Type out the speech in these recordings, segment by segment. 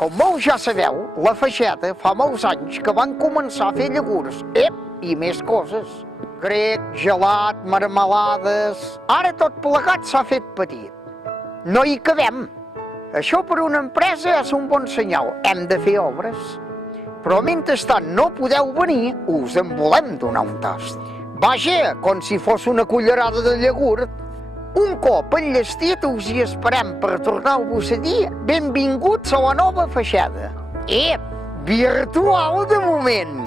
Com molts ja sabeu, la Fageda fa molts anys que van començar a fer iogurts, i més coses. Grec, gelat, melmelades... Ara tot plegat s'ha fet petit. No hi cabem. Això per una empresa és un bon senyal. Hem de fer obres. Però mentrestant no podeu venir, us en volem donar un tast. Vaja, com si fos una cullerada de iogurt. Un cop enllestit us hi esperem per tornar-vos a dir benvinguts a la nova Fageda. Virtual de moment!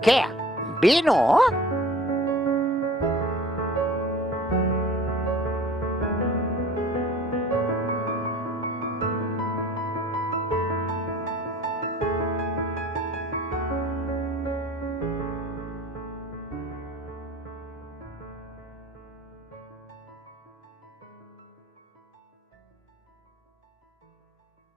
Què? Bé, no?